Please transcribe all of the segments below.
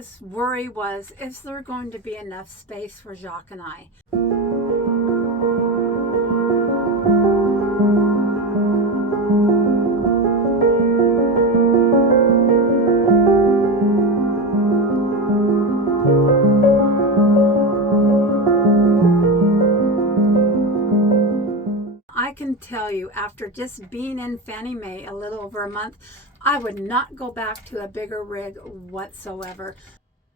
biggest worry was, is there going to be enough space for Jacques and I? I can tell you, after just being in Fannie Mae a little over a month, I would not go back to a bigger rig whatsoever.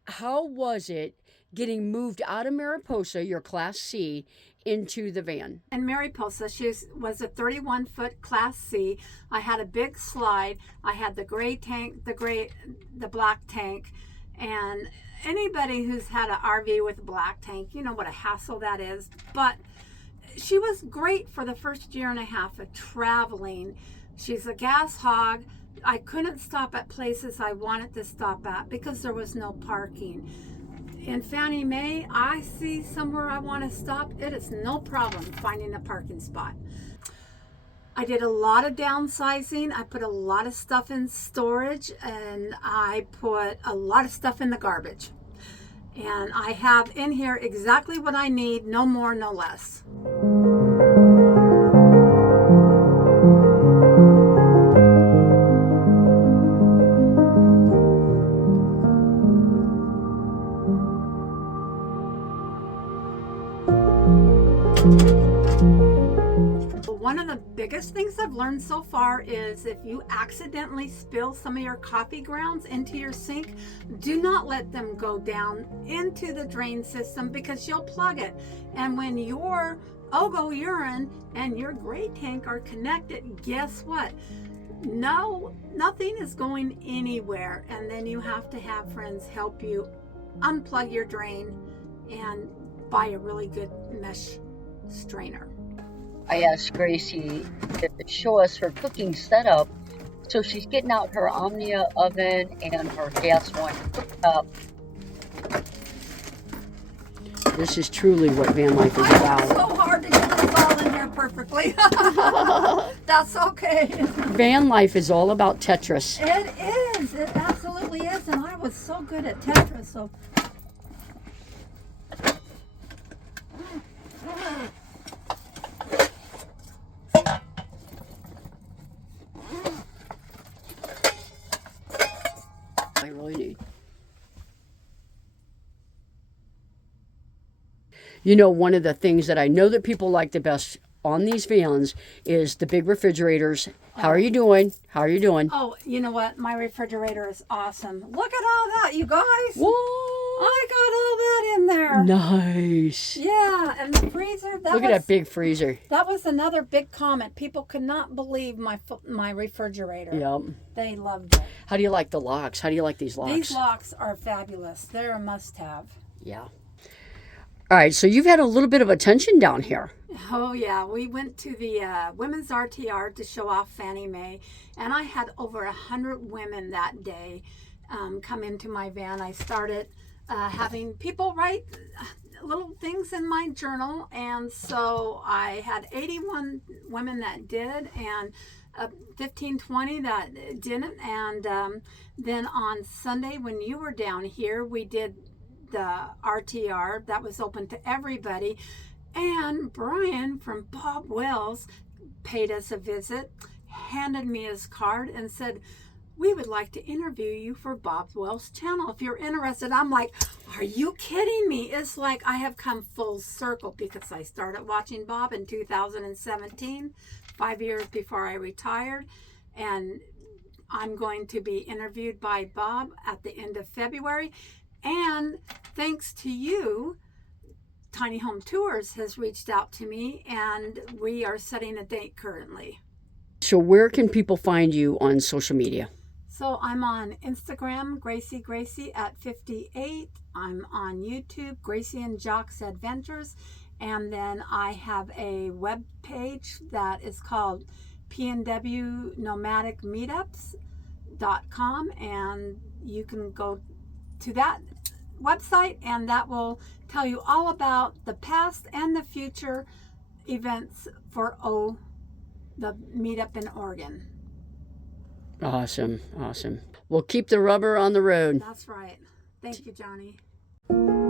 How was it getting moved out of Mariposa, your Class C, into the van? In Mariposa, she was a 31-foot Class C. I had a big slide. I had the gray tank, the black tank, and anybody who's had an RV with a black tank, you know what a hassle that is. But she was great for the first year and a half of traveling. She's a gas hog. I couldn't stop at places I wanted to stop at because there was no parking. In Fannie Mae, I see somewhere I want to stop. It is no problem finding a parking spot. I did a lot of downsizing. I put a lot of stuff in storage, and I put a lot of stuff in the garbage. And I have in here exactly what I need, no more, no less. One of the biggest things I've learned so far is if you accidentally spill some of your coffee grounds into your sink, do not let them go down into the drain system because you'll plug it. And when your Ogo urine and your gray tank are connected, guess what? No, nothing is going anywhere. And then you have to have friends help you unplug your drain and buy a really good mesh strainer. I asked Gracie to show us her cooking setup. So she's getting out her Omnia oven and her gas one cooktop. This is truly what van life is about. It's so hard to get this all in here perfectly. That's okay. Van life is all about Tetris. It is. It absolutely is. And I was so good at Tetris. So. I really need. You know, one of the things that I know that people like the best on these vans is the big refrigerators. How are you doing? How are you doing? Oh, you know what? My refrigerator is awesome. Look at all that, you guys. What? I got all that in there. Nice. Yeah, and the freezer. Look at that big freezer. That was another big comment. People could not believe my refrigerator. Yep. They loved it. How do you like the locks? How do you like these locks? These locks are fabulous. They're a must-have. Yeah. All right, so you've had a little bit of attention down here. Oh, yeah. We went to the Women's RTR to show off Fannie Mae, and I had over 100 women that day come into my van. I started having people write little things in my journal, and so I had 81 women that did, and 15, 20 that didn't. And then on Sunday when you were down here, we did the RTR that was open to everybody, and Brian from Bob Wells paid us a visit, handed me his card and said, we would like to interview you for Bob Wells' channel if you're interested. I'm like, are you kidding me? It's like I have come full circle because I started watching Bob in 2017, 5 years before I retired, and I'm going to be interviewed by Bob at the end of February. And thanks to you, Tiny Home Tours has reached out to me, and we are setting a date currently. So where can people find you on social media? So I'm on Instagram, Gracie at 58. I'm on YouTube, Gracie and Jock's Adventures. And then I have a web page that is called pnwnomadicmeetups.com, and you can go to that website, and that will tell you all about the past and the future events for the meetup in Oregon. Awesome. We'll keep the rubber on the road. That's right. Thank you, Jonnie.